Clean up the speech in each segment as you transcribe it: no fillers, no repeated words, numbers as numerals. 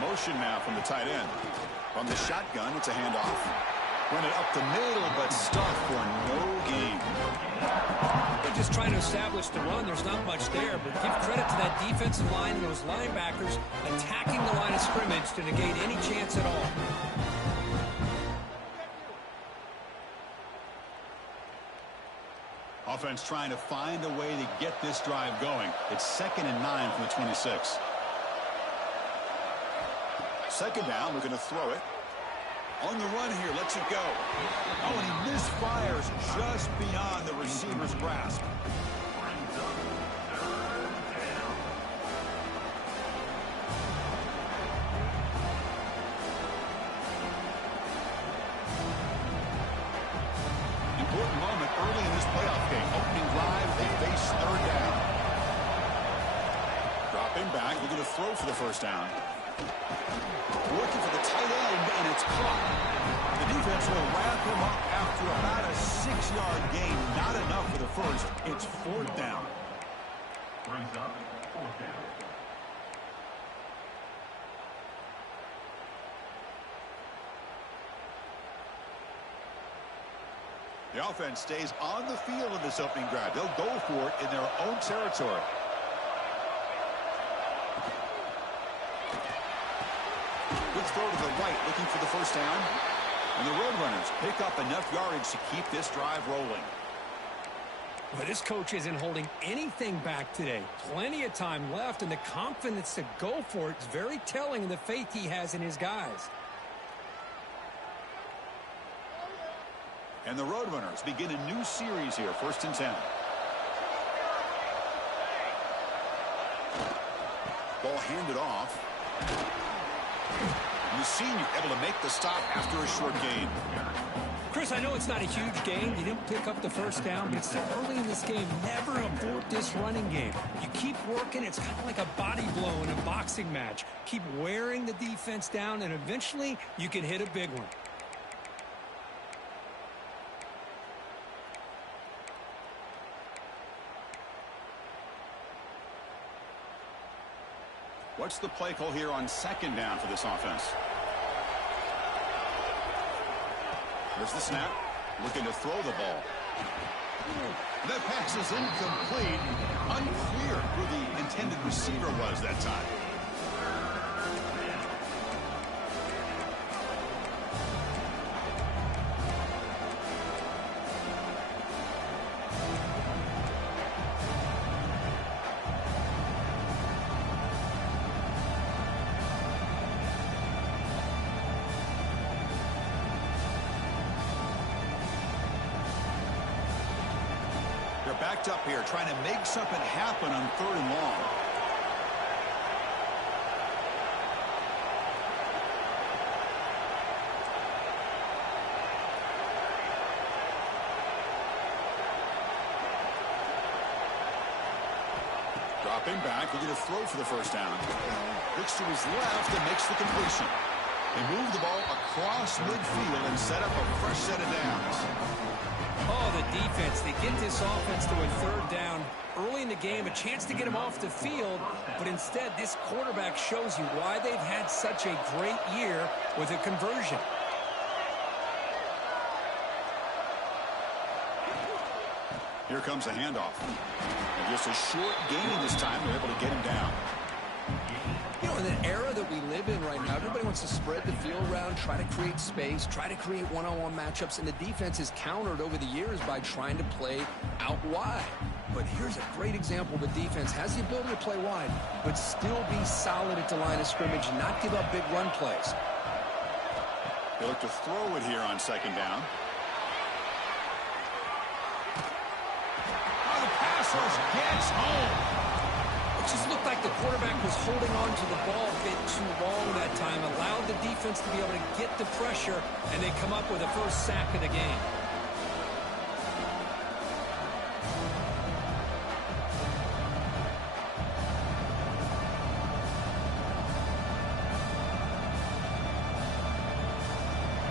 Motion now from the tight end. From the shotgun, it's a handoff. Run it up the middle, but stuffed for no gain. They're just trying to establish the run. There's not much there, but give credit to that defensive line and those linebackers attacking the line of scrimmage to negate any chance at all. Offense trying to find a way to get this drive going. It's 2nd and 9 from the 26. Second down, we're going to throw it. On the run here, lets it go. Oh, and he misfires just beyond the receiver's grasp. Important moment early in this playoff game. Opening drive, they face third down. Dropping back, looking to throw for the first down. Working for the tight end, and it's caught. The defense will wrap him up after about a 6-yard gain. Not enough for the first. It's 4th down. Brings up 4th down. The offense stays on the field in this opening drive. They'll go for it in their own territory. Quick throw to the right, looking for the first down. And the Roadrunners pick up enough yardage to keep this drive rolling. But this coach isn't holding anything back today. Plenty of time left, and the confidence to go for it is very telling in the faith he has in his guys. And the Roadrunners begin a new series here, 1st and 10. Ball handed off. And the senior able to make the stop after a short gain. Chris, I know it's not a huge gain. You didn't pick up the first down, but it's still early in this game. Never abort this running game. You keep working. It's kind of like a body blow in a boxing match. Keep wearing the defense down, and eventually you can hit a big one. What's the play call here on 2nd down for this offense? There's the snap. Looking to throw the ball. That pass is incomplete. Unclear who the intended receiver was that time. Backed up here, trying to make something happen on 3rd and long. Dropping back, looking to throw for the first down. Looks to his left and makes the completion. They move the ball across midfield and set up a fresh set of downs. Oh, the defense. They get this offense to a 3rd down early in the game, a chance to get him off the field, but instead this quarterback shows you why they've had such a great year with a conversion. Here comes a handoff. And just a short gain this time. They're able to get him down. You know, in the era that we live in right now, everybody wants to spread the field around, try to create space, try to create one-on-one matchups, and the defense is countered over the years by trying to play out wide. But here's a great example. The defense has the ability to play wide, but still be solid at the line of scrimmage and not give up big run plays. They look to throw it here on 2nd down. Oh, the pass rush gets home. It just looked like the quarterback was holding on to the ball a bit too long that time, allowed the defense to be able to get the pressure, and they come up with the first sack of the game.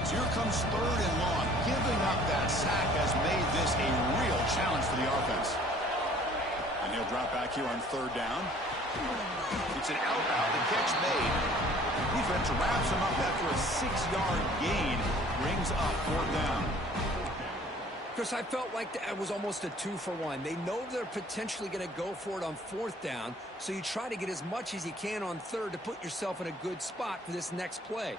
So here comes 3rd and long. Giving up that sack has made this a real challenge for the offense. And he'll drop back here on 3rd down. It's an out route. The catch made. He defense wraps him up after a 6-yard gain. Brings up 4th down. Chris, I felt like that was almost a 2-for-1. They know they're potentially going to go for it on 4th down, so you try to get as much as you can on 3rd to put yourself in a good spot for this next play.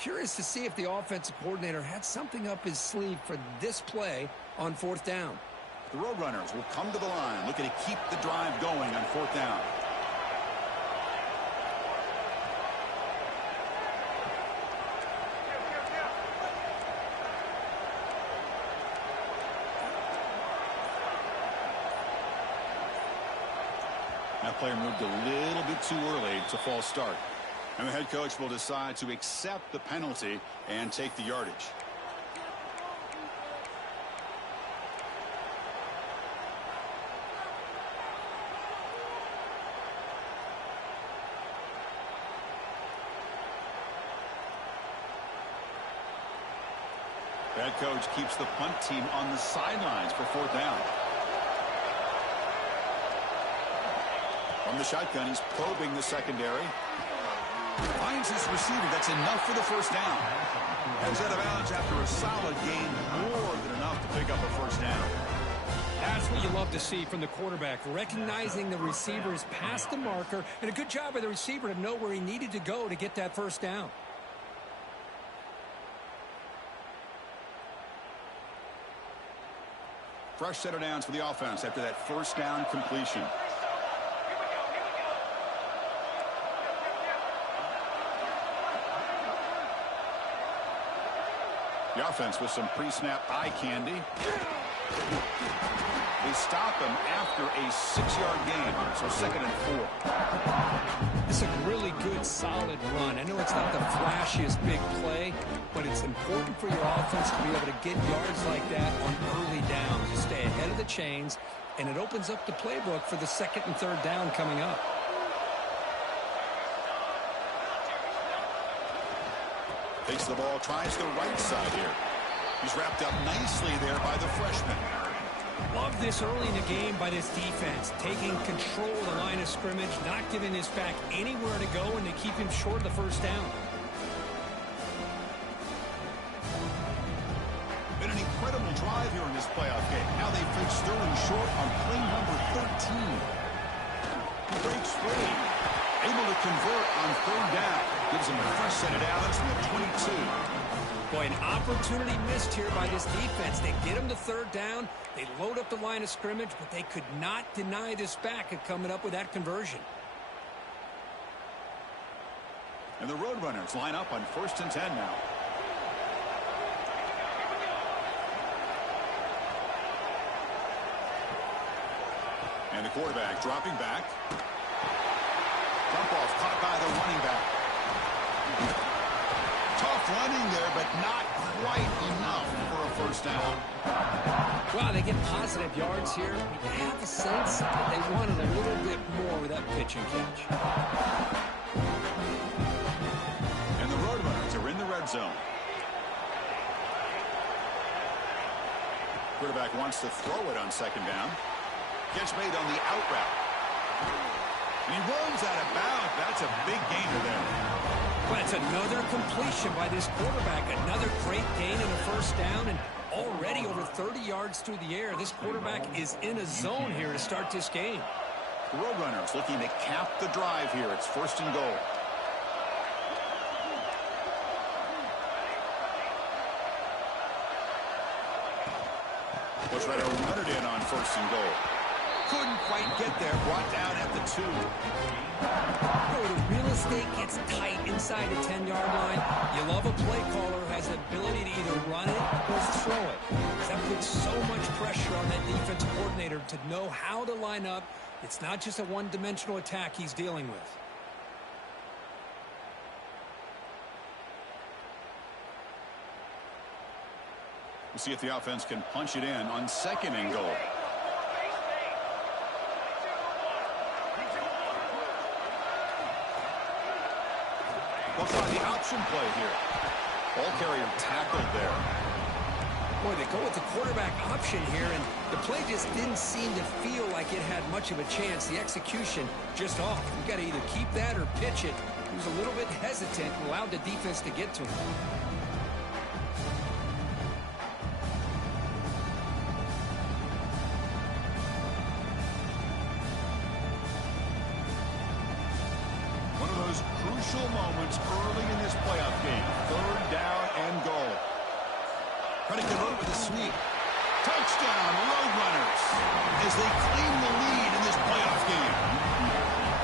Curious to see if the offensive coordinator had something up his sleeve for this play on 4th down. The Roadrunners will come to the line, looking to keep the drive going on 4th down. That player moved a little bit too early to false start. And the head coach will decide to accept the penalty and take the yardage. The head coach keeps the punt team on the sidelines for 4th down. From the shotgun, he's probing the secondary. Finds his receiver. That's enough for the 1st down. Heads out of bounds after a solid gain, more than enough to pick up a 1st down. That's what you love to see from the quarterback, recognizing the receiver is past the marker, and a good job by the receiver to know where he needed to go to get that 1st down. Fresh set of downs for the offense after that 1st down completion. The offense with some pre-snap eye candy. They stop him after a 6-yard gain, so 2nd and 4. It's a really good, solid run. I know it's not the flashiest big play, but it's important for your offense to be able to get yards like that on early downs. You stay ahead of the chains, and it opens up the playbook for the 2nd and 3rd down coming up. Takes the ball, tries the right side here. He's wrapped up nicely there by the freshman. Love this early in the game by this defense, taking control of the line of scrimmage, not giving this back anywhere to go, and they keep him short of the 1st down. Been an incredible drive here in this playoff game. Now they face Sterling short on play number 13. He breaks free. Able to convert on 3rd down. Gives him a fresh set of downs from the 22. Boy, an opportunity missed here by this defense. They get him to 3rd down. They load up the line of scrimmage, but they could not deny this back of coming up with that conversion. And the Roadrunners line up on 1st and 10 now. And the quarterback dropping back. Dump off caught by the running back. Tough running there, but not quite enough for a 1st down. Wow, they get positive yards here. You have a sense that they wanted a little bit more with that pitch and catch. And the Roadrunners are in the red zone. Quarterback wants to throw it on 2nd down. Catch made on the out route. And he rolls out of bounds. That's a big gainer there. But it's another completion by this quarterback. Another great gain in a 1st down, and already over 30 yards through the air. This quarterback is in a zone here to start this game. The Roadrunners looking to cap the drive here. It's 1st and goal. Was right to run it in on 1st and goal. Couldn't quite get there. Brought down at the 2. The real estate gets tight inside the 10-yard line. You love a play caller who has the ability to either run it or throw it. That puts so much pressure on that defensive coordinator to know how to line up. It's not just a one-dimensional attack he's dealing with. We'll see if the offense can punch it in on 2nd and goal. They'll try the option play here. Ball carrier tackled there. Boy, they go with the quarterback option here, and the play just didn't seem to feel like it had much of a chance. The execution just off. You got to either keep that or pitch it. He was a little bit hesitant and allowed the defense to get to him. One of those crucial moments early in this playoff game. 3rd down and goal. Trying to convert with a sweep. Touchdown, Roadrunners, as they claim the lead in this playoff game.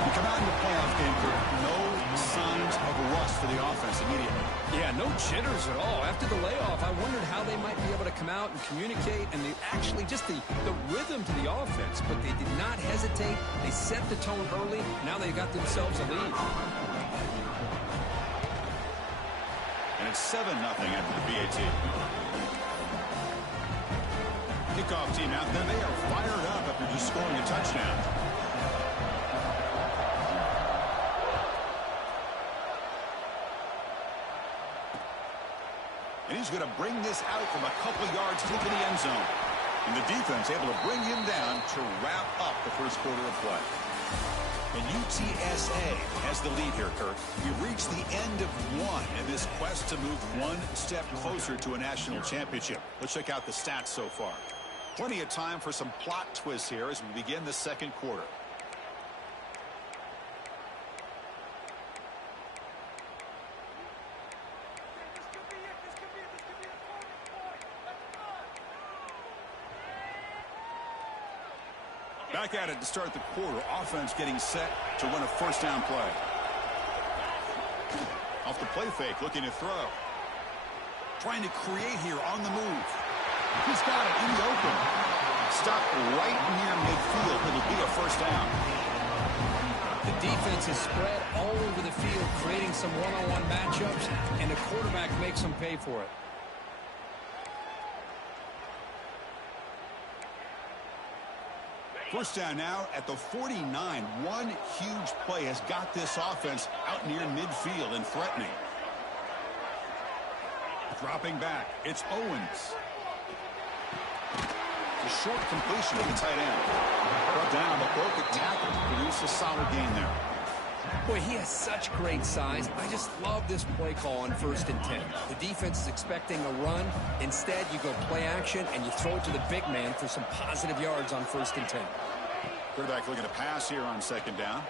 We come out in the playoff game for no signs of rust for the offense immediately. Yeah, no jitters at all. After the layoff, I wondered how they might be able to come out and communicate, and they actually just the rhythm to the offense, but they did not hesitate. They set the tone early. Now they got themselves a lead. And it's 7-0 after the BAT. Kickoff team out there. They are fired up after just scoring a touchdown. And he's going to bring this out from a couple yards into the end zone. And the defense able to bring him down to wrap up the first quarter of play. And UTSA has the lead here, Kirk. We've reached the end of one in this quest to move one step closer to a national championship. Let's check out the stats so far. Plenty of time for some plot twists here as we begin the second quarter. Back at it to start the quarter. Offense getting set to run a first down play. Off the play fake, looking to throw. Trying to create here on the move. He's got it in the open. Stopped right near midfield. It'll be a first down. The defense is spread all over the field, creating some one-on-one matchups, and the quarterback makes them pay for it. First down now at the 49. One huge play has got this offense out near midfield and threatening. Dropping back, it's Owens. A short completion to the tight end. Brought down, but broke a tackle to produce a solid gain there. Boy, he has such great size. I just love this play call on 1st and 10. The defense is expecting a run. Instead, you go play action, and you throw it to the big man for some positive yards on 1st and 10. Quarterback looking to pass here on 2nd down.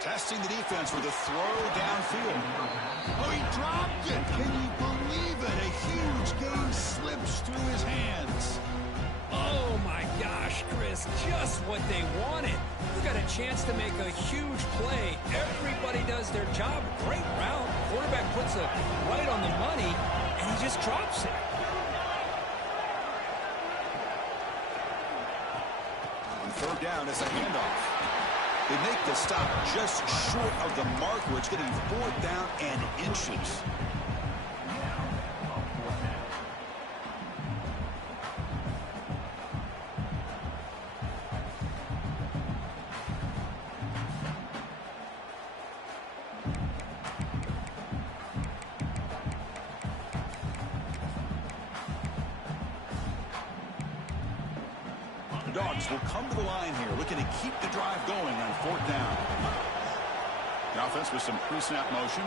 Testing the defense with a throw downfield. Oh, he dropped it. Can you believe it? A huge gain slips through his hands. Oh, my gosh, Chris, just what they wanted. You got a chance to make a huge play. Everybody does their job. Great route. Quarterback puts it right on the money, and he just drops it. On 3rd down, it's a handoff. They make the stop just short of the mark, where it's getting 4th down and inches. Dogs will come to the line here, looking to keep the drive going on 4th down. The offense with some pre-snap motion.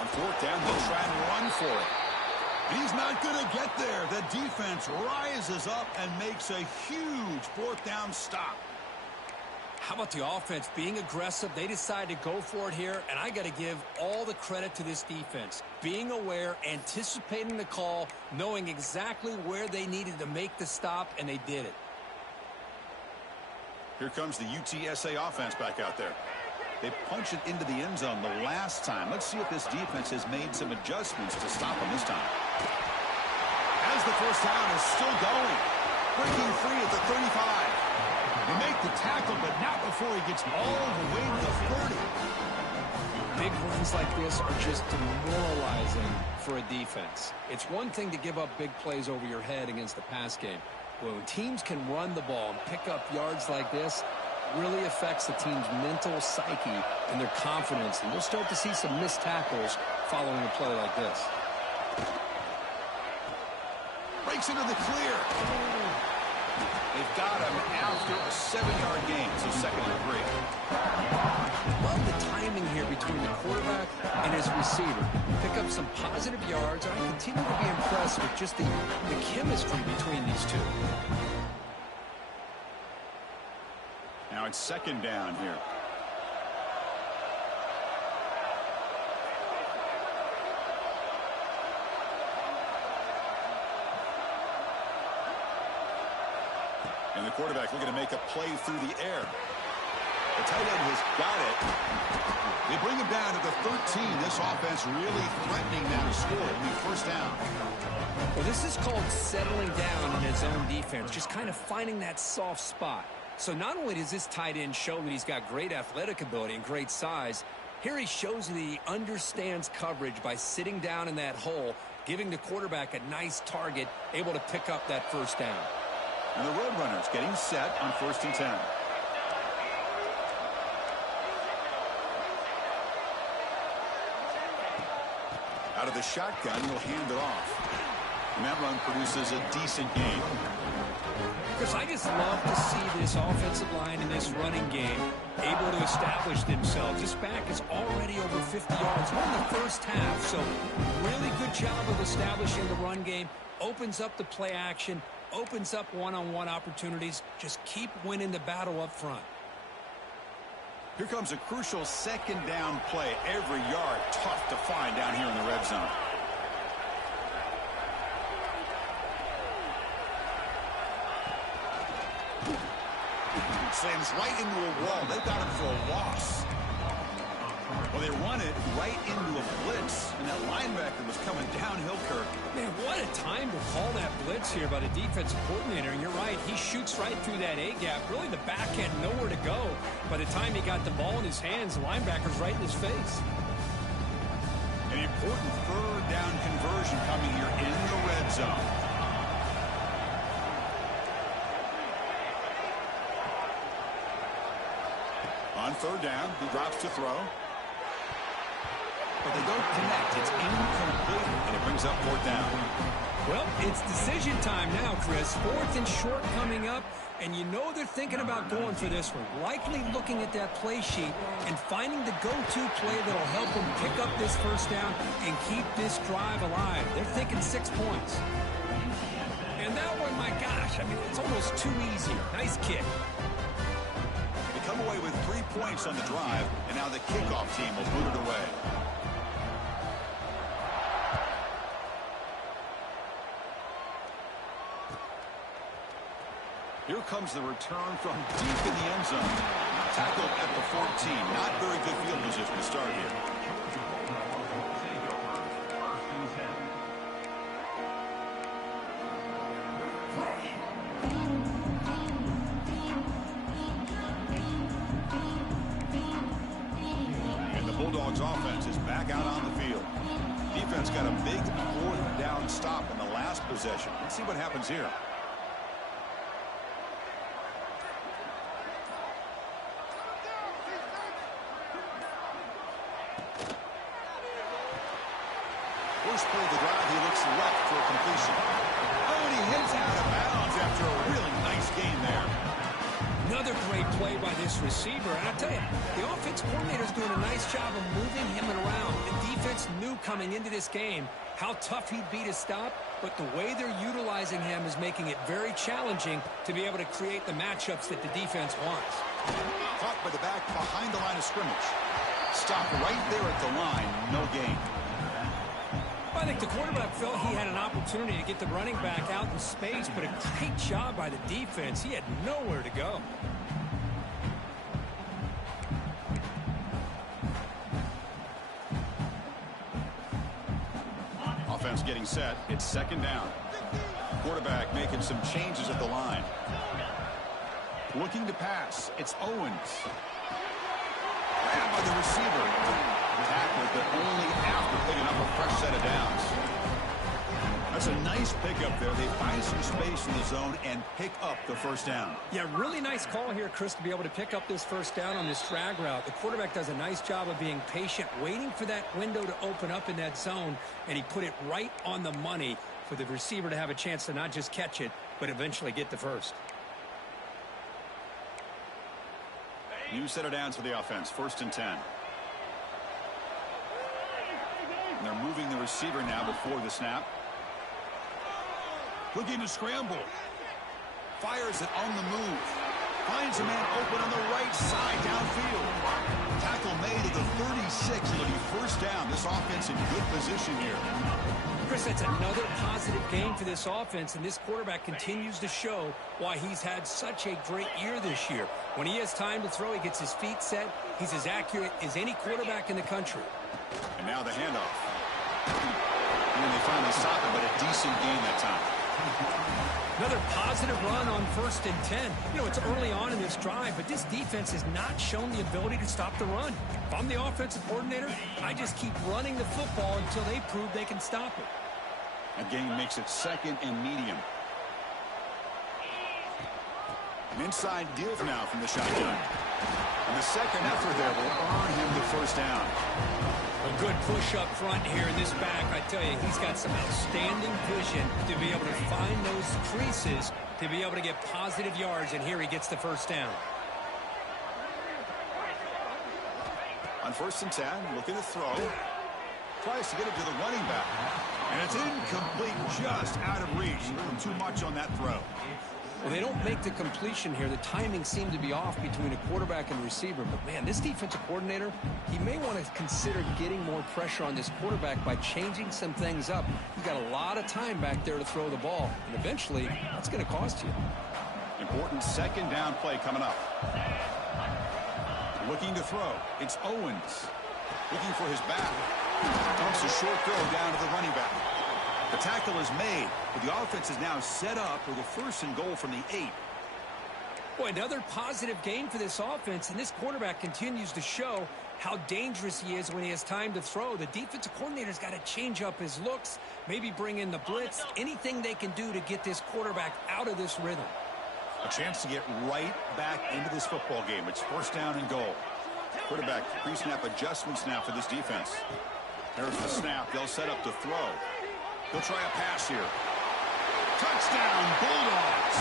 On 4th down, they'll try and run for it. And he's not going to get there. The defense rises up and makes a huge 4th down stop. How about the offense being aggressive? They decide to go for it here, and I got to give all the credit to this defense. Being aware, anticipating the call, knowing exactly where they needed to make the stop, and they did it. Here comes the UTSA offense back out there. They punched it into the end zone the last time. Let's see if this defense has made some adjustments to stop them this time. As the first down is still going. Breaking free at the 35. They make the tackle, but not before he gets all the way to the 30. Big runs like this are just demoralizing for a defense. It's one thing to give up big plays over your head against the pass game. But when teams can run the ball and pick up yards like this, it really affects the team's mental psyche and their confidence. And you'll start to see some missed tackles following a play like this. Breaks into the clear. They've got him after a 7-yard gain, so 2nd and 3. Love the timing here between the quarterback and his receiver. Pick up some positive yards, and I continue to be impressed with just the chemistry between these two. Now it's 2nd down here. And the quarterback looking to make a play through the air. The tight end has got it. They bring him down to the 13. This offense really threatening now to score. It'll be 1st down. Well, this is called settling down in his own defense, just kind of finding that soft spot. So not only does this tight end show that he's got great athletic ability and great size, here he shows that he understands coverage by sitting down in that hole, giving the quarterback a nice target, able to pick up that 1st down. And the Roadrunners getting set on 1st and 10. Out of the shotgun, he'll hand it off. And that run produces a decent gain. Because I just love to see this offensive line in this running game able to establish themselves. This back is already over 50 yards. We're in the 1st half, so really good job of establishing the run game. Opens up the play action, opens up one-on-one opportunities. Just keep winning the battle up front. Here comes a crucial 2nd down play. Every yard tough to find down here in the red zone. Slams right into a wall. They got him for a loss. Well, they run it right into a blitz, and that linebacker was coming downhill, Kirk. Man, what a time to call that blitz here by the defensive coordinator. And you're right, he shoots right through that A-gap. Really, the back had nowhere to go. By the time he got the ball in his hands, the linebacker's right in his face. An important 3rd down conversion coming here in the red zone. On 3rd down, he drops to throw. But they don't connect. It's incomplete, and it brings up 4th down. Well, it's decision time now, Chris. 4th and short coming up, and you know they're thinking about going for this one. Likely looking at that play sheet and finding the go-to play that'll help them pick up this 1st down and keep this drive alive. They're thinking 6 points. And that one, my gosh, I mean, it's almost too easy. Nice kick. They come away with 3 points on the drive, and now the kickoff team will boot it away. Here comes the return from deep in the end zone. Tackled at the 14. Not very good field position to start here. And the Bulldogs offense is back out on the field. Defense got a big 4th down stop in the last possession. Let's see what happens here. First play of the drive, he looks left for a completion. Oh, and he hits out of bounds after a really nice gain there. Another great play by this receiver. And I tell you, the offense coordinator's doing a nice job of moving him around. The defense knew coming into this game how tough he'd be to stop, but the way they're utilizing him is making it very challenging to be able to create the matchups that the defense wants. Caught by the back behind the line of scrimmage. Stopped right there at the line. No gain. I think the quarterback felt he had an opportunity to get the running back out in space, but a great job by the defense. He had nowhere to go. Offense getting set. It's 2nd down. Quarterback making some changes at the line. Looking to pass. It's Owens. Grabbed by the receiver. Tackled, but only after picking up a fresh set of downs. That's a nice pickup there. They find some space in the zone and pick up the first down. Yeah, really nice call here, Chris, to be able to pick up this first down on this drag route. The quarterback does a nice job of being patient, waiting for that window to open up in that zone, and he put it right on the money for the receiver to have a chance to not just catch it, but eventually get the first. New set of downs for the offense. 1st and 10. And they're moving the receiver now before the snap. Looking to scramble. Fires it on the move. Finds a man open on the right side downfield. Tackle made at the 36. It'll be first down. This offense in good position here. Chris, that's another positive game for this offense, and this quarterback continues to show why he's had such a great year this year. When he has time to throw, he gets his feet set. He's as accurate as any quarterback in the country. And now the handoff. And they finally stop it, but a decent gain that time. Another positive run on 1st and 10. You know, it's early on in this drive, but this defense has not shown the ability to stop the run. If I'm the offensive coordinator, I just keep running the football until they prove they can stop it. That gain makes it 2nd and medium. An inside give now from the shotgun. And the second effort there will earn him the first down. A good push up front here in this back. I tell you, he's got some outstanding vision to be able to find those creases, to be able to get positive yards, and here he gets the first down. On 1st and 10, looking to throw. Tries to get it to the running back. And it's incomplete, just out of reach. Too much on that throw. Well, they don't make the completion here. The timing seemed to be off between a quarterback and receiver. But, man, this defensive coordinator, he may want to consider getting more pressure on this quarterback by changing some things up. You've got a lot of time back there to throw the ball. And eventually, that's going to cost you. Important 2nd down play coming up. Looking to throw. It's Owens. Looking for his back. Dumps a short throw down to the running back. The tackle is made, but the offense is now set up with a 1st and goal from the 8. Boy, another positive game for this offense, and this quarterback continues to show how dangerous he is when he has time to throw. The defensive coordinator's got to change up his looks, maybe bring in the blitz, anything they can do to get this quarterback out of this rhythm. A chance to get right back into this football game. It's 1st down and goal. Quarterback pre-snap adjustments now for this defense. There's the snap. They'll set up to throw. He'll try a pass here. Touchdown, Bulldogs,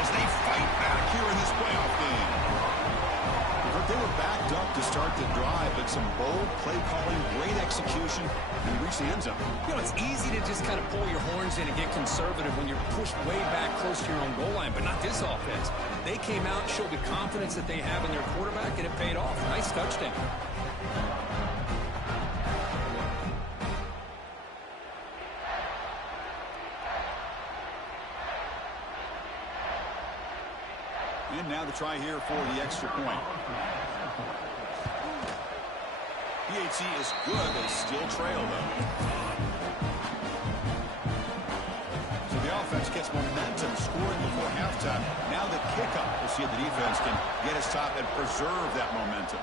as they fight back here in this playoff game. But they were backed up to start the drive, but some bold play calling, great execution, and he reached the end zone. You know, it's easy to just kind of pull your horns in and get conservative when you're pushed way back close to your own goal line, but not this offense. They came out and showed the confidence that they have in their quarterback, and it paid off. Nice touchdown. And now the try here for the extra point. UTSA is good. They still trail, though. So the offense gets momentum, scoring before halftime. Now the kickoff. We'll see if the defense can get his top and preserve that momentum.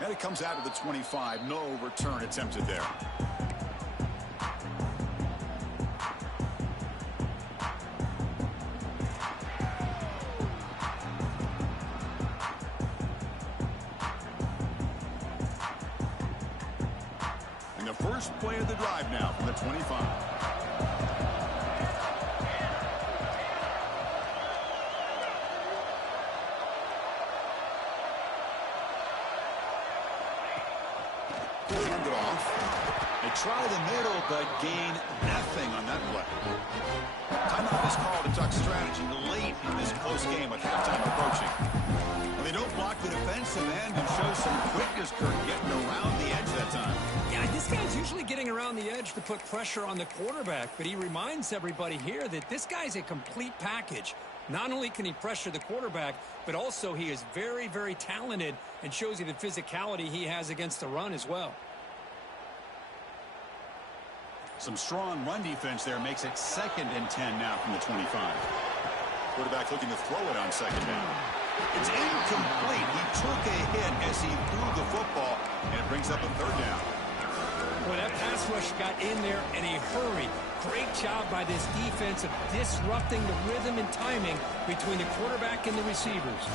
And it comes out of the 25. No return attempted there. First play of the drive now from the 25. Hand it off. They try the middle, but gain nothing on that play. Timeout is called to talk strategy late in this close game with halftime approaching. Well, they don't block the defensive end and show some quickness, Kirk, getting around the edge that time. Yeah, this guy's usually getting around the edge to put pressure on the quarterback, but he reminds everybody here that this guy's a complete package. Not only can he pressure the quarterback, but also he is very, very talented and shows you the physicality he has against the run as well. Some strong run defense there makes it 2nd and 10 now from the 25. Quarterback looking to throw it on 2nd down. It's incomplete. He took a hit as he threw the football, and it brings up a 3rd down. Boy, that pass rush got in there in a hurry. Great job by this defense of disrupting the rhythm and timing between the quarterback and the receivers.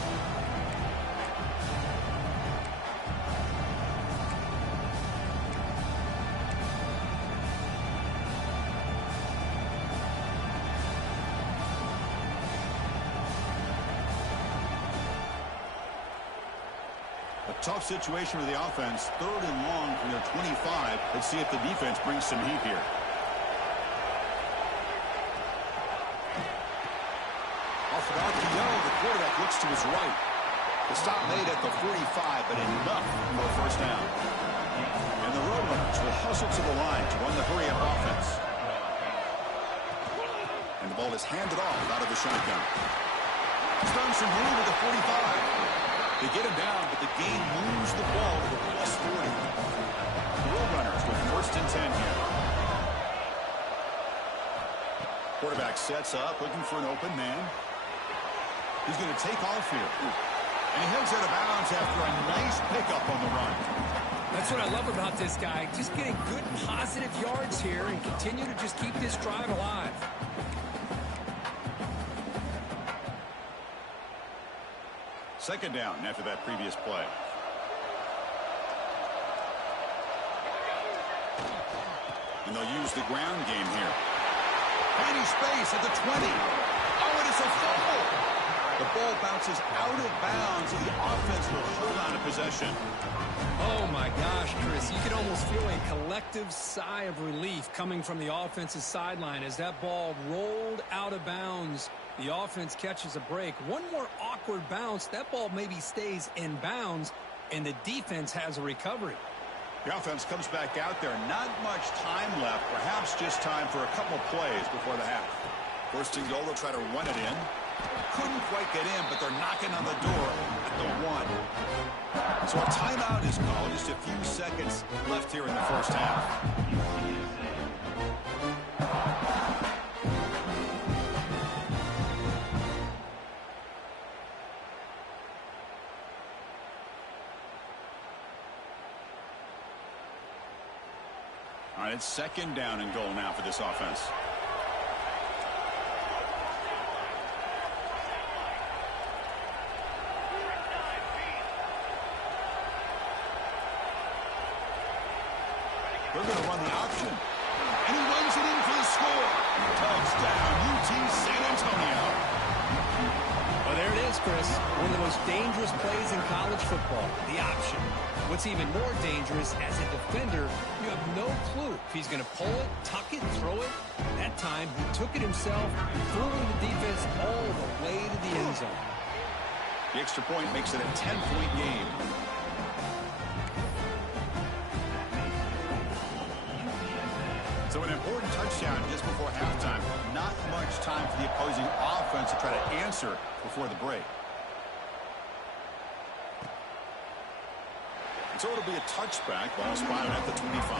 Tough situation for the offense. 3rd and long from their 25. Let's see if the defense brings some heat here. Off without the yell, the quarterback looks to his right. The stop made at the 45, but enough for a first down. And the Roadrunners will hustle to the line to run the hurry-up offense. And the ball is handed off out of the shotgun. He's done some room with the 45. They get him down, but the game moves the ball to the plus 40. The Roadrunners with 1st and 10 here. Quarterback sets up, looking for an open man. He's going to take off here. And he heads out of bounds after a nice pickup on the run. That's what I love about this guy. Just getting good positive yards here and continue to just keep this drive alive. Second down after that previous play. And they'll use the ground game here. Tiny space at the 20. Oh, it is a fumble. The ball bounces out of bounds, and the offense will hold on to possession. Oh, my gosh, Chris. You can almost feel a collective sigh of relief coming from the offensive sideline as that ball rolled out of bounds. The offense catches a break. One more awkward bounce. That ball maybe stays in bounds, and the defense has a recovery. The offense comes back out there. Not much time left. Perhaps just time for a couple plays before the half. 1st and goal, they'll try to run it in. Couldn't quite get in, but they're knocking on the door at the 1. So a timeout is called. Just a few seconds left here in the first half. All right, it's 2nd down and goal now for this offense. They're going to run the option. And he runs it in for the score. Touchdown, UT San Antonio. Well, there it is, Chris. One of the most dangerous plays in college football, the option. What's even more dangerous, as a defender, you have no clue if he's going to pull it, tuck it, throw it. That time, he took it himself, fooling the defense all the way to the end zone. The extra point makes it a 10-point game. So an important touchdown just before halftime. Not much time for the opposing offense to try to answer before the break. So it'll be a touchback. Ball spotted at the 25.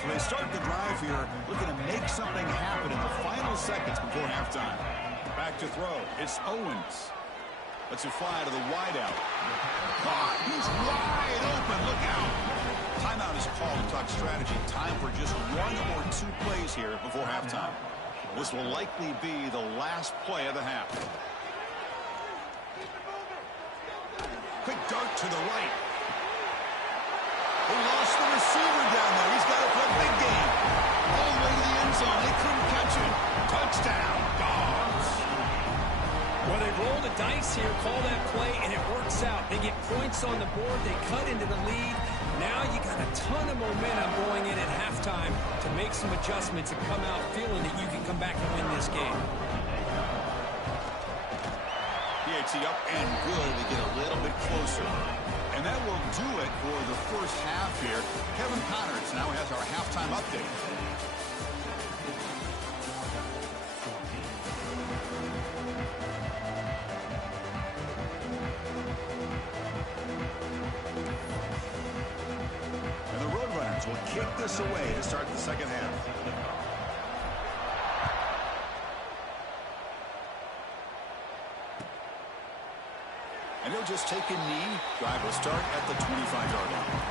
So they start the drive here, looking to make something happen in the final seconds before halftime. Back to throw. It's Owens. Lets it fly to the wideout. Caught. He's wide open. Look out. Timeout is called to talk strategy. Time for just 1 or 2 plays here before halftime. This will likely be the last play of the half. Quick dart to the right. They lost the receiver down there. He's got it for a big game. All the way to the end zone. They couldn't catch him. Touchdown, Dogs. Well, they roll the dice here, call that play, and it works out. They get points on the board. They cut into the lead. Now you got a ton of momentum going in at halftime to make some adjustments and come out feeling that you can come back and win this game. PAT up and good. They get a little bit closer. And that will do it for the first half here. Kevin Connors now has our halftime update. Will kick this away to start the second half. And he'll just take a knee. Drive will start at the 25-yard line.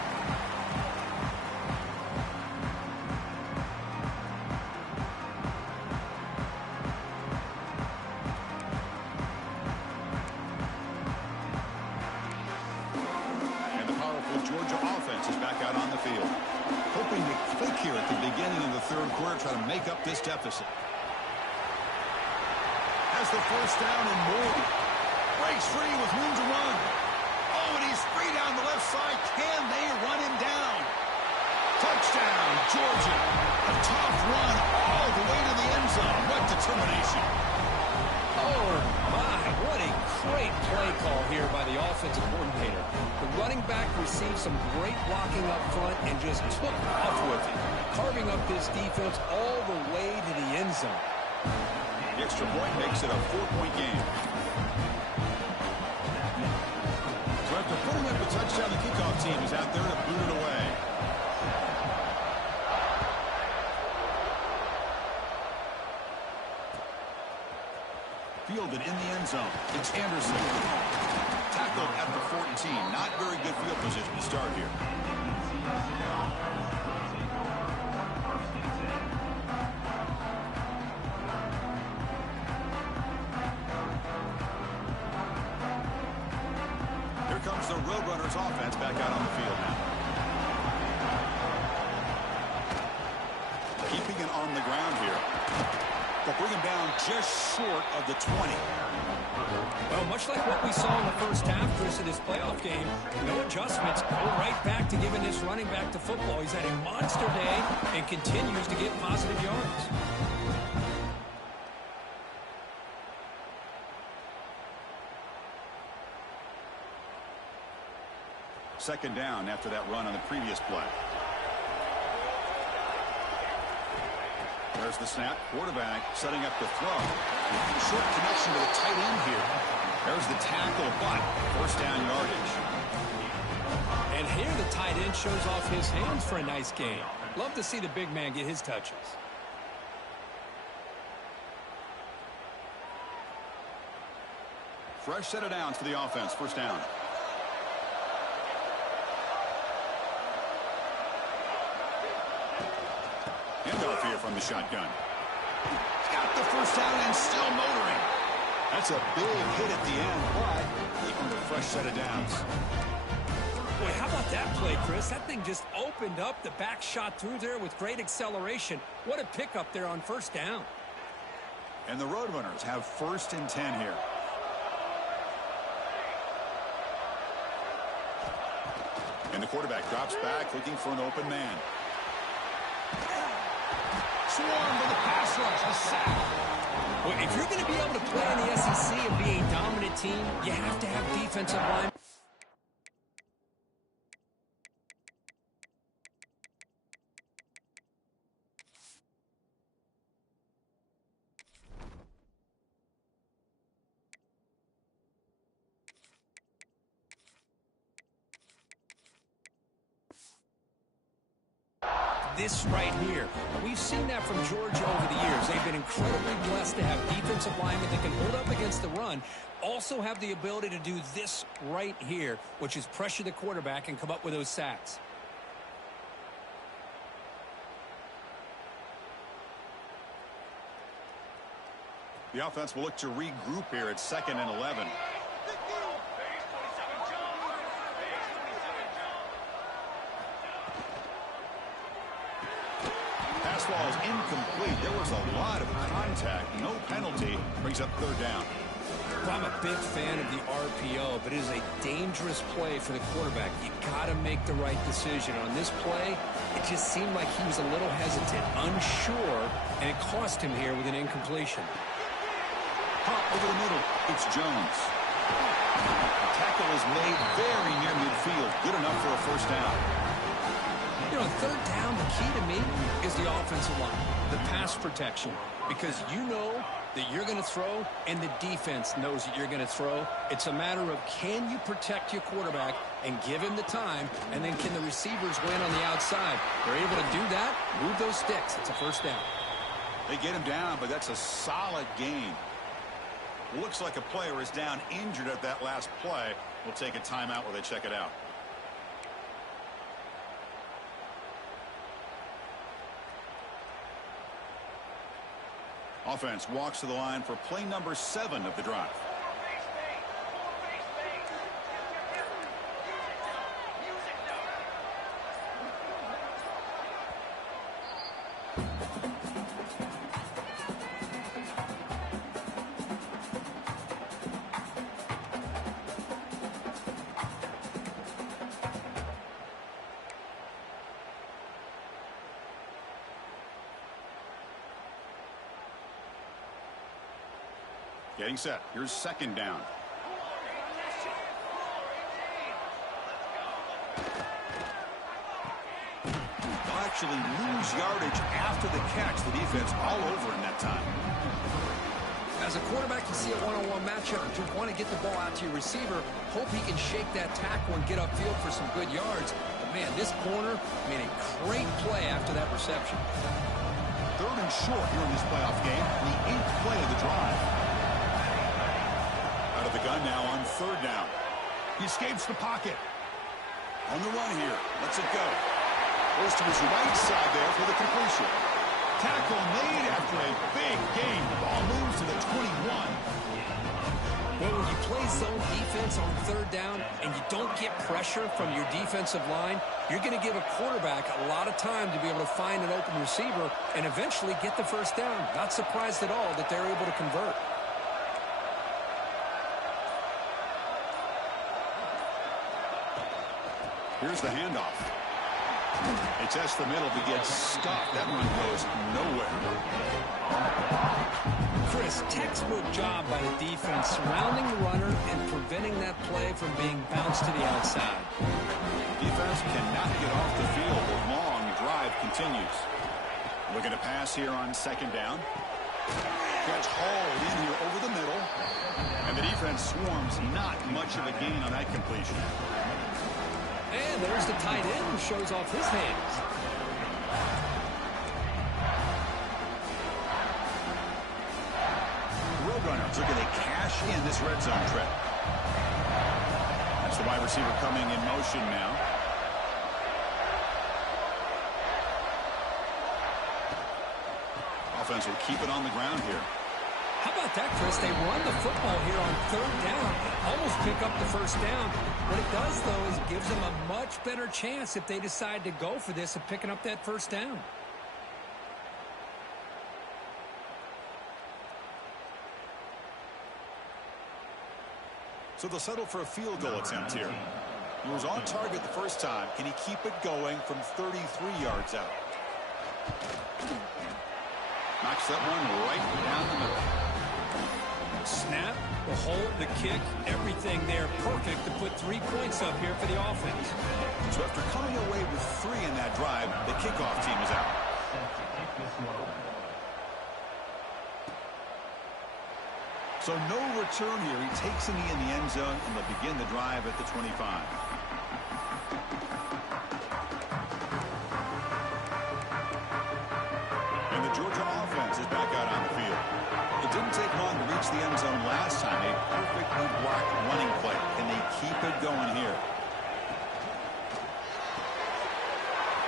Georgia offense is back out on the field. Hoping to click here at the beginning of the third quarter, try to make up this deficit. Has the first down and more. Breaks free with room to run. Oh, and he's free down the left side. Can they run him down? Touchdown, Georgia. A tough run all the way to the end zone. What determination. Oh, my, what a great play call here by the offensive coordinator. The running back received some great blocking up front and just took off with it, carving up this defense all the way to the end zone. The extra point makes it a 4-point game. So after putting up a touchdown, the kickoff team is out there to boot it away. Fielded in the end zone. It's Anderson. Tackled at the 14. Not very good field position to start here. Here comes the Roadrunners offense back out on the field now. Keeping it on the ground here. They'll bring him down just short of the 20. Well, much like what we saw in the first half, Chris, of this playoff game, no adjustments. Go right back to giving this running back to football. He's had a monster day and continues to get positive yards. Second down after that run on the previous play. There's the snap. Quarterback setting up the throw. Short connection to the tight end here. There's the tackle, but first down yardage. And here the tight end shows off his hands for a nice game. Love to see the big man get his touches. Fresh set of downs for the offense. First down. Handoff here from the shotgun. He's got the first down and still motoring. That's a big hit at the end, but they earned a fresh set of downs. Boy, how about that play, Chris? That thing just opened up. The back shot through there with great acceleration. What a pickup there on first down. And the Roadrunners have first and 10 here. And the quarterback drops back, looking for an open man. Swarm with the pass rush, a sack. Well, if you're going to be able to play in the SEC and be a dominant team, you have to have defensive line. This right here. We've seen that from Georgia over the years. They've been incredibly blessed to have defensive linemen that can hold up against the run, also have the ability to do this right here, which is pressure the quarterback and come up with those sacks. The offense will look to regroup here at 2nd and 11. Pass ball is incomplete. There was a lot of contact. No penalty. Brings up third down. Well, I'm a big fan of the RPO, but it is a dangerous play for the quarterback. You got to make the right decision. On this play, it just seemed like he was a little hesitant, unsure, and it cost him here with an incompletion. Pop over the middle. It's Jones. The tackle is made very near midfield. Good enough for a first down. You know, on third down, the key to me is the offensive line, the pass protection, because you know that you're going to throw and the defense knows that you're going to throw. It's a matter of can you protect your quarterback and give him the time, and then can the receivers win on the outside? They're able to do that, move those sticks. It's a first down. They get him down, but that's a solid gain. Looks like a player is down injured at that last play. We'll take a timeout while they check it out. Offense walks to the line for play number 7 of the drive. Getting set. Here's second down. They'll actually lose yardage after the catch. The defense all over in that time. As a quarterback, you see a one-on-one matchup. You want to get the ball out to your receiver. Hope he can shake that tackle and get upfield for some good yards. But, man, this corner made a great play after that reception. 3rd and short here in this playoff game. The 8th play of the drive. Out of the gun now on 3rd down. He escapes the pocket. On the run here. Lets it go. Goes to his right side there for the completion. Tackle made after a big gain. The ball moves to the 21. Well, when you play zone defense on 3rd down and you don't get pressure from your defensive line, you're going to give a quarterback a lot of time to be able to find an open receiver and eventually get the 1st down. Not surprised at all that they're able to convert. Here's the handoff. They test the middle but gets stopped. That run goes nowhere. Chris, textbook job by the defense surrounding the runner and preventing that play from being bounced to the outside. Defense cannot get off the field. The long drive continues. Looking to pass here on 2nd down. Gets hauled in here over the middle. And the defense swarms. Not much of a gain on that completion. And there's the tight end who shows off his hands. Roadrunners looking to cash in this red zone trip. That's the wide receiver coming in motion now. Offense will keep it on the ground here. How about that, Chris? They run the football here on 3rd down, almost pick up the 1st down. What it does, though, is it gives them a much better chance if they decide to go for this of picking up that 1st down. So they'll settle for a field goal attempt here. He was on target the first time. Can he keep it going from 33 yards out? Knocks that one right down the middle. Snap, the hold, the kick, everything there perfect to put 3 points up here for the offense. So after coming away with 3 in that drive, the kickoff team is out. So no return here. He takes a knee in the end zone, and they'll begin the drive at the 25. And the Georgia offense is back out on the field. It didn't take long to reach the end zone last time. A perfectly blocked running play. Can they keep it going here?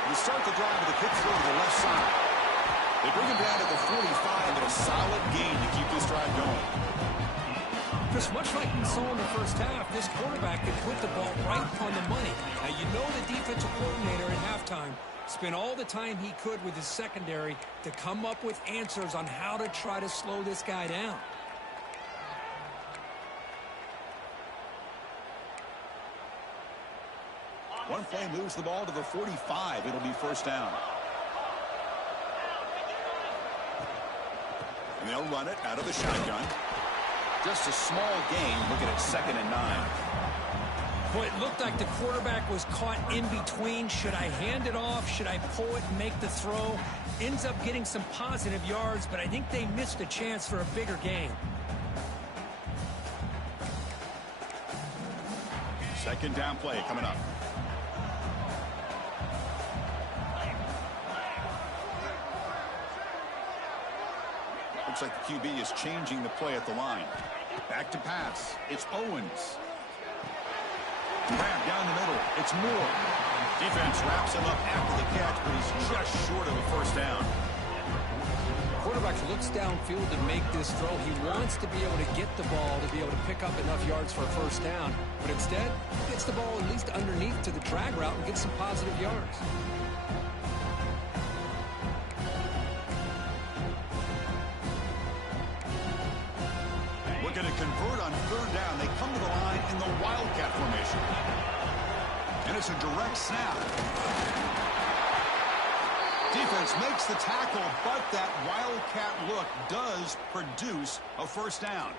They start the drive with a quick throw to the left side. They bring him down to the 45 and a solid gain to keep this drive going. Chris, much like we saw in the first half, this quarterback could put the ball right on the money. Now, you know the defensive coordinator at halftime spent all the time he could with his secondary to come up with answers on how to try to slow this guy down. One play moves the ball to the 45. It'll be 1st down. And they'll run it out of the shotgun. Just a small gain. Looking at 2nd and 9. Boy, it looked like the quarterback was caught in between. Should I hand it off? Should I pull it and make the throw? Ends up getting some positive yards, but I think they missed a chance for a bigger gain. 2nd down play coming up. Looks like the QB is changing the play at the line. Back to pass. It's Owens. Grab down the middle. It's Moore. Defense wraps him up after the catch, but he's just short of a first down. Quarterback looks downfield to make this throw. He wants to be able to get the ball to be able to pick up enough yards for a first down. But instead, he gets the ball at least underneath to the drag route and gets some positive yards. Looking to convert on third down. They come to the line in the Wildcat formation. And it's a direct snap. Defense makes the tackle, but that Wildcat look does produce a first down.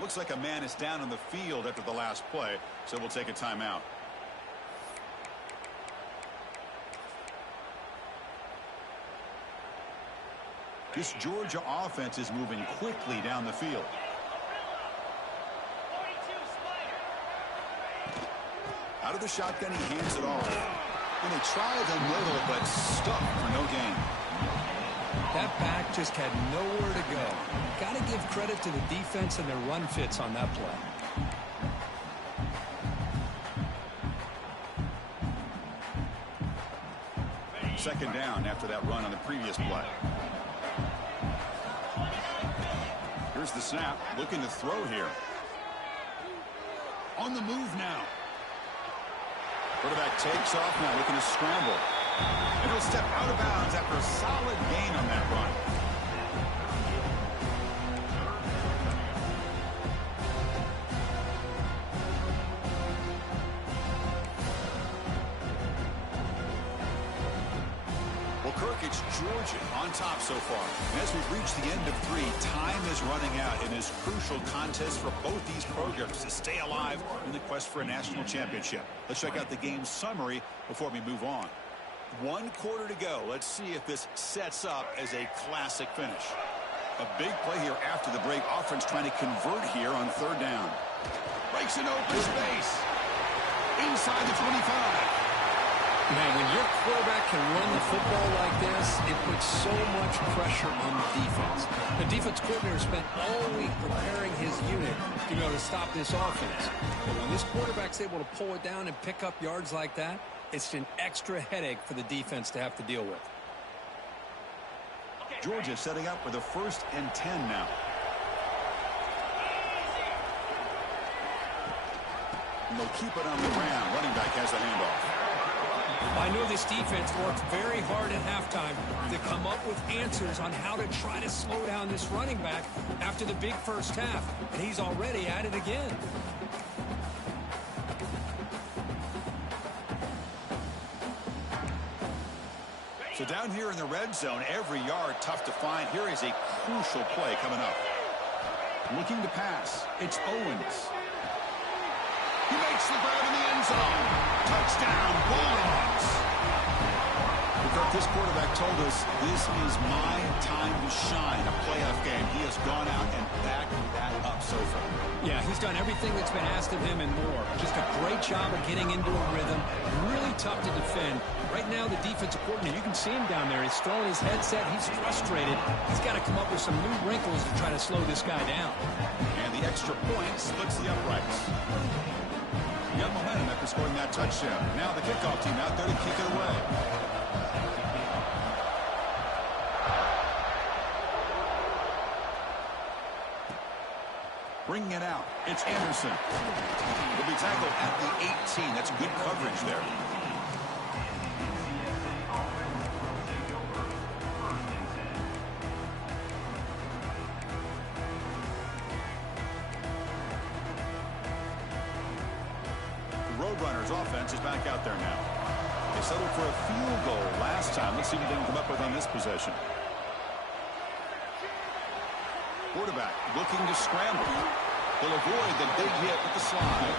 Looks like a man is down on the field after the last play, so we'll take a timeout. This Georgia offense is moving quickly down the field. Out of the shotgun, he hands it off. And they tried the middle, but stuck for no gain. That back just had nowhere to go. Got to give credit to the defense and their run fits on that play. Second down after that run on the previous play. Here's the snap. Looking to throw here. On the move now. Quarterback takes off now, looking to scramble. And he'll step out of bounds after a solid gain on that run. Well, Kirk, it's Georgia on top so far. And as we've reached the end of 3, time is running out in this crucial contest for both these programs to stay alive in the quest for a national championship. Let's check out the game summary before we move on. 1 quarter to go. Let's see if this sets up as a classic finish. A big play here after the break. Offense trying to convert here on third down. Breaks an open space. Inside the 25. Man, when your quarterback can run the football like this, it puts so much pressure on the defense. The defense coordinator spent all week preparing his unit to go to stop this offense. But when this quarterback's able to pull it down and pick up yards like that, it's an extra headache for the defense to have to deal with. Georgia setting up with a 1st and 10 now. And they'll keep it on the ground. Running back has a handoff. I know this defense worked very hard at halftime to come up with answers on how to try to slow down this running back after the big first half, and he's already at it again. So down here in the red zone, every yard tough to find. Here is a crucial play coming up. Looking to pass. It's Owens. He makes the grab in the end zone. Touchdown, Bulldogs. This quarterback told us this is my time to shine, a playoff game. He has gone out and backed that up so far. Yeah, he's done everything that's been asked of him and more. Just a great job of getting into a rhythm. Really tough to defend. Right now, the defensive coordinator, you can see him down there. He's throwing his headset. He's frustrated. He's got to come up with some new wrinkles to try to slow this guy down. And the extra point splits the uprights. You got momentum after scoring that touchdown. Now the kickoff team out there to kick it away. Bringing it out. It's Anderson. Will be tackled at the 18. That's good coverage there. The Roadrunners offense is back out there now. They settled for a field goal last time. Let's see what they can come up with on this possession. Quarterback looking to scramble. He'll avoid the big hit with the slide.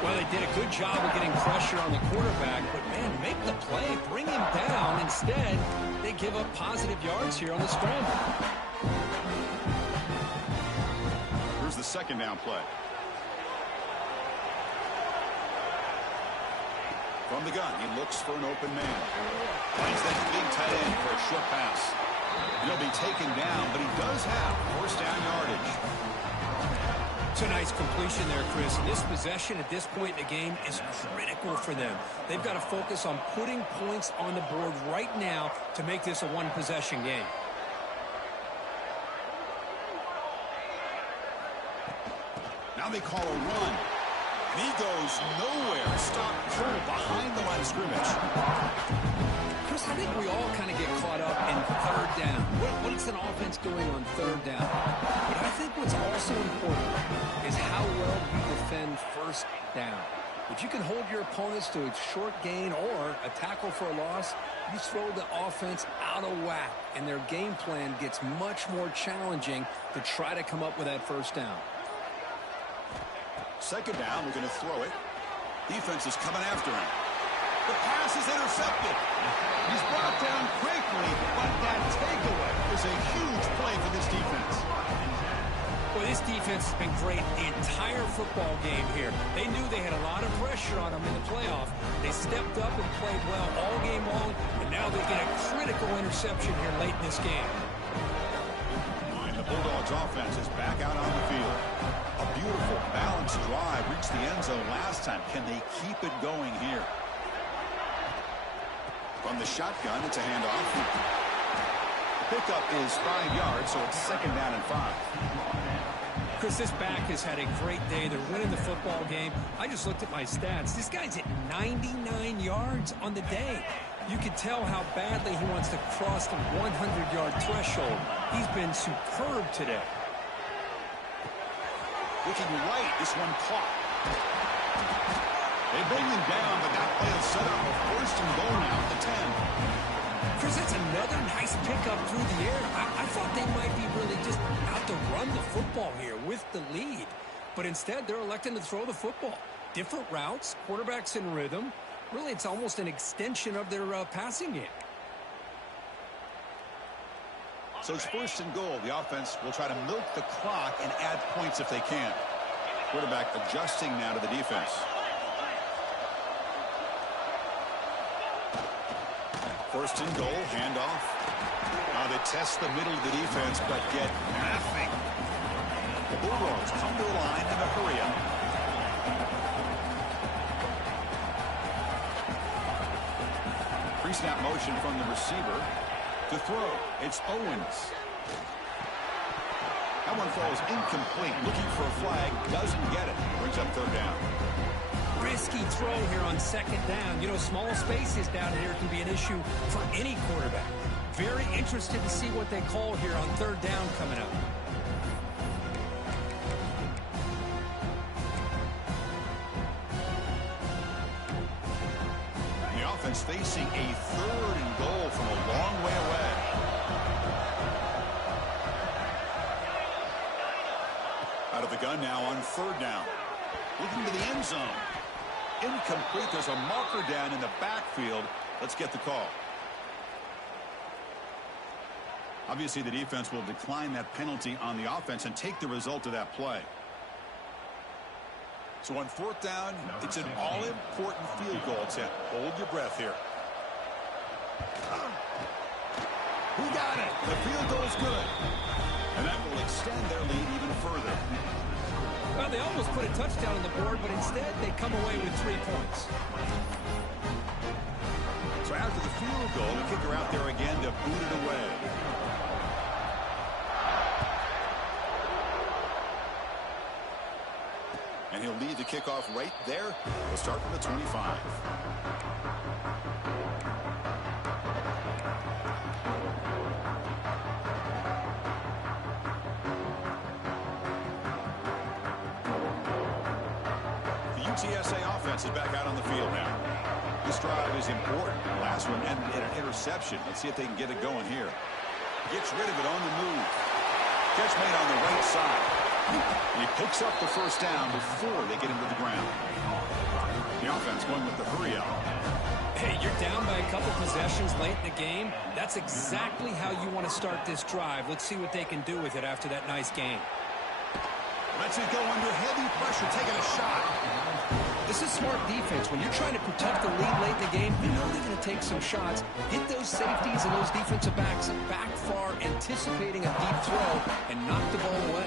Well, they did a good job of getting pressure on the quarterback, but, man, make the play, bring him down. Instead, they give up positive yards here on the scramble. Here's the second down play. From the gun, he looks for an open man. Finds that big tight end for a short pass. He'll be taken down, but he does have first down yardage. It's a nice completion there, Chris. This possession at this point in the game is critical for them. They've got to focus on putting points on the board right now to make this a one-possession game. Now they call a run. And he goes nowhere. Stop cold behind the line of scrimmage. Chris, I think we all kind of get caught up in third down. What is an offense doing on third down? But I think what's also important is how well you defend first down. If you can hold your opponents to a short gain or a tackle for a loss, you throw the offense out of whack, and their game plan gets much more challenging to try to come up with that first down. Second down, we're going to throw it. Defense is coming after him. The pass is intercepted. He's brought down quickly, but that takeaway is a huge play for this defense. Well, this defense has been great the entire football game here. They knew they had a lot of pressure on them in the playoff. They stepped up and played well all game long, and now they get a critical interception here late in this game. And the Bulldogs offense is back out on the field. A beautiful, balanced drive reached the end zone last time. Can they keep it going here? From the shotgun, it's a handoff. Pickup is 5 yards, so it's second down and 5. Chris, this back has had a great day. They're winning the football game. I just looked at my stats. This guy's at 99 yards on the day. You can tell how badly he wants to cross the 100-yard threshold. He's been superb today. Looking right, this one caught. They bring him down, but that play will set up a first and goal now at the 10. Chris, that's another nice pickup through the air. I thought they might be really just out to run the football here with the lead. But instead, they're electing to throw the football. Different routes, quarterbacks in rhythm. Really, it's almost an extension of their passing game. So it's first and goal. The offense will try to milk the clock and add points if they can. Quarterback adjusting now to the defense. First and goal, handoff. They test the middle of the defense, but get nothing. The Bulldogs come to the line in a hurry up. Pre-snap motion from the receiver. To throw, it's Owens. That one falls incomplete. Looking for a flag, doesn't get it. Brings up third down. Risky throw here on second down. You know, small spaces down here can be an issue for any quarterback. Very interested to see what they call here on third down coming up. The offense facing a third and goal from a long way away. Out of the gun now on third down. Looking to the end zone. Incomplete. There's a marker down in the backfield. Let's get the call. Obviously, the defense will decline that penalty on the offense and take the result of that play. So on fourth down, it's an all-important field goal attempt. Hold your breath here. Who got it? The field goal is good. And that will extend their lead even further. Well, they almost put a touchdown on the board, but instead they come away with 3 points. So after the field goal, the kicker out there again to boot it away. And he'll lead the kickoff right there. We'll start from the 25. UTSA offense is back out on the field now. This drive is important. Last one ended in an interception. Let's see if they can get it going here. Gets rid of it on the move. Catch made on the right side. And he picks up the first down before they get him to the ground. The offense going with the hurry up. Hey, you're down by a couple possessions late in the game. That's exactly how you want to start this drive. Let's see what they can do with it after that nice game. Lets it go under heavy pressure, taking a shot. This is smart defense. When you're trying to protect the lead late in the game, you know they're going to take some shots. Get those safeties and those defensive backs back far, anticipating a deep throw, and knock the ball away.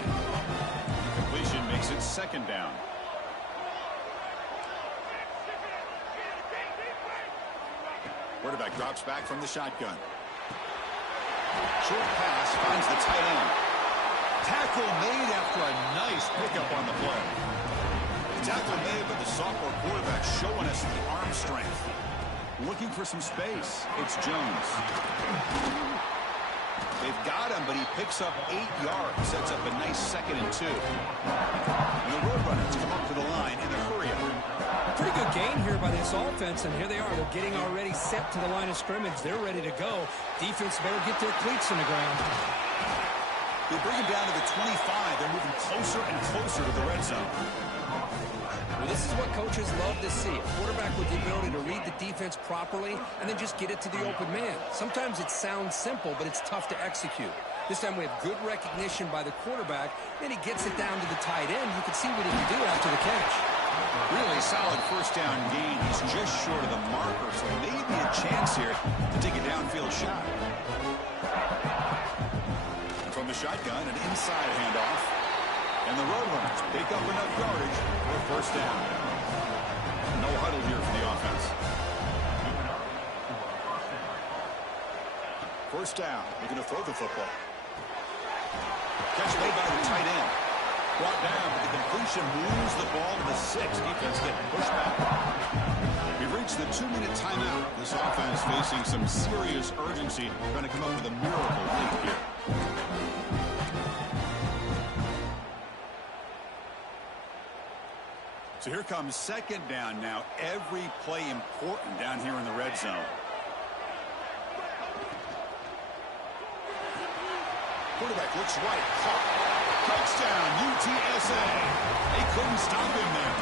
Completion makes it second down. Quarterback drops back from the shotgun. Short pass finds the tight end. Tackle made after a nice pickup on the play. Tackle made, but the sophomore quarterback showing us the arm strength. Looking for some space. It's Jones. They've got him, but he picks up 8 yards. Sets up a nice 2nd and 2. And the Roadrunners come up to the line in a hurry-up. Pretty good gain here by this offense, and here they are. They're getting already set to the line of scrimmage. They're ready to go. Defense better get their cleats in the ground. They bring him down to the 25. They're moving closer and closer to the red zone. Well, this is what coaches love to see. A quarterback with the ability to read the defense properly and then just get it to the open man. Sometimes it sounds simple, but it's tough to execute. This time we have good recognition by the quarterback. Then he gets it down to the tight end. You can see what he can do after the catch. Really solid first down gain. He's just short of the marker, so maybe a chance here to take a downfield shot. From the shotgun, an inside handoff. And the Roadrunners pick up enough yardage for a first down. No huddle here for the offense. First down. They're going to throw the football. Catch made by the tight end. Brought down, but the completion moves the ball to the 6. Defense getting pushed back. We've reached the 2-minute timeout. This offense facing some serious urgency, trying to come up with a miracle lead here. So here comes second down now. Every play important down here in the red zone. Quarterback looks right. Caught. Touchdown, UTSA. They couldn't stop him there.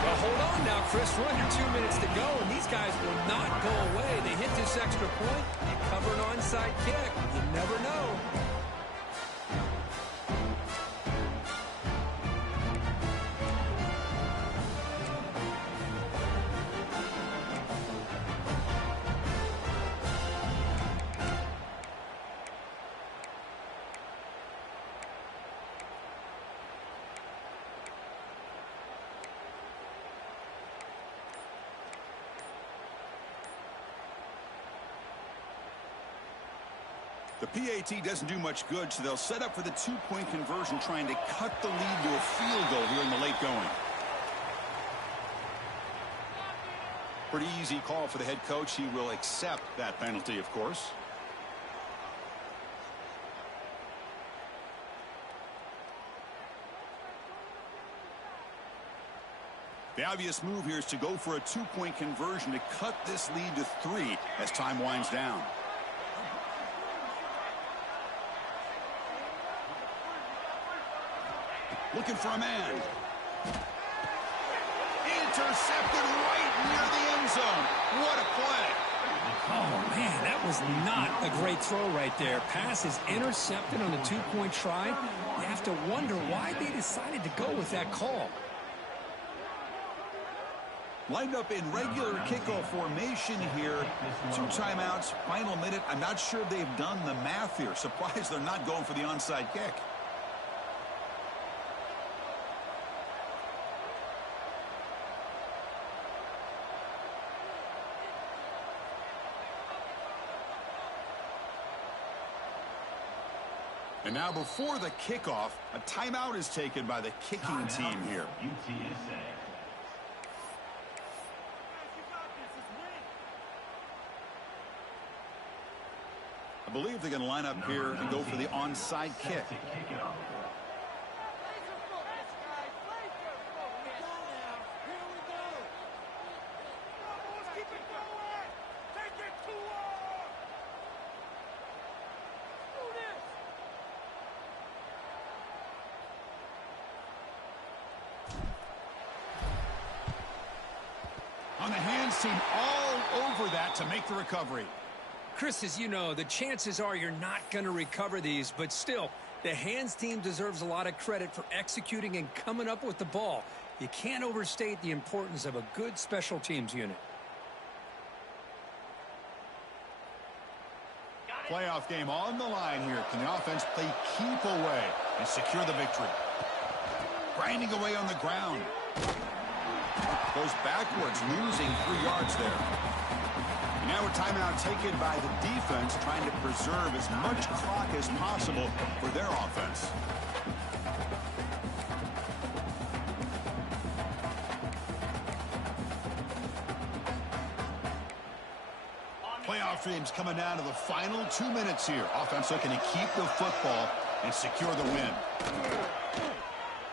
Well, hold on now, Chris. We're under 2 minutes to go, and these guys will not go away. They hit this extra point. They cover an onside kick. You never know. The PAT doesn't do much good, so they'll set up for the 2-point conversion, trying to cut the lead to a field goal here in the late going. Pretty easy call for the head coach. He will accept that penalty, of course. The obvious move here is to go for a 2-point conversion to cut this lead to 3 as time winds down. Looking for a man. Intercepted right near the end zone. What a play. Oh, man, that was not a great throw right there. Pass is intercepted on the 2-point try. You have to wonder why they decided to go with that call. Lined up in regular kickoff formation here. 2 timeouts, final minute. I'm not sure they've done the math here. Surprised they're not going for the onside kick. And now before the kickoff, a timeout is taken by the kicking team here. UTSA. I believe they're going to line up here and go for the onside kick. On the hands team all over that to make the recovery. Chris, as you know, the chances are you're not going to recover these, but still, The hands team deserves a lot of credit for executing and coming up with the ball. You can't overstate the importance of a good special teams unit. Playoff game on the line here. Can the offense play keep away and secure the victory? Grinding away on the ground. Goes backwards, losing 3 yards there. And now a timeout taken by the defense, trying to preserve as much clock as possible for their offense. Playoff games coming down to the final 2 minutes here. Offense looking to keep the football and secure the win.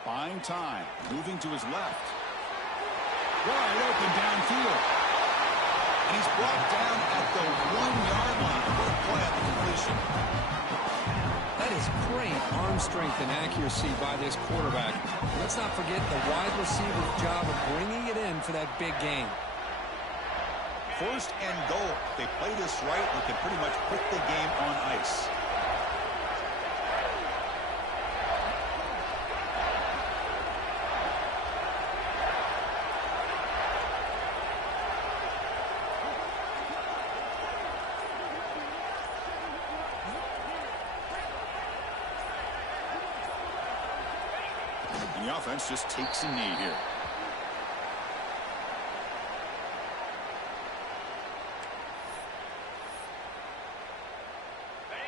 Buying time, moving to his left. Wide open downfield. And he's brought down at the 1-yard line. What a play at the completion. That is great arm strength and accuracy by this quarterback. Let's not forget the wide receiver's job of bringing it in for that big gain. First and goal. They play this right and can pretty much put the game on ice. And the offense just takes a knee here.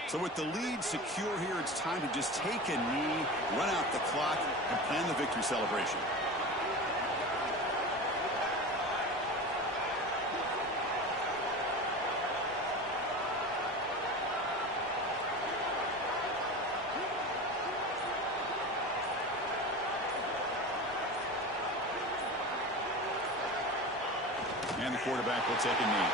So with the lead secure here, it's time to just take a knee, run out the clock, and plan the victory celebration. And the quarterback will take a knee.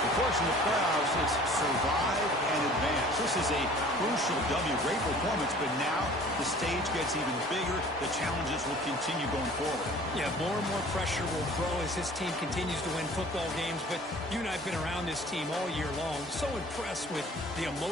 Of course, in the playoffs, it's survive and advance. This is a crucial W. Great performance, but now the stage gets even bigger. The challenges will continue going forward. Yeah, more and more pressure will grow as this team continues to win football games. But you and I have been around this team all year long. So impressed with the emotion.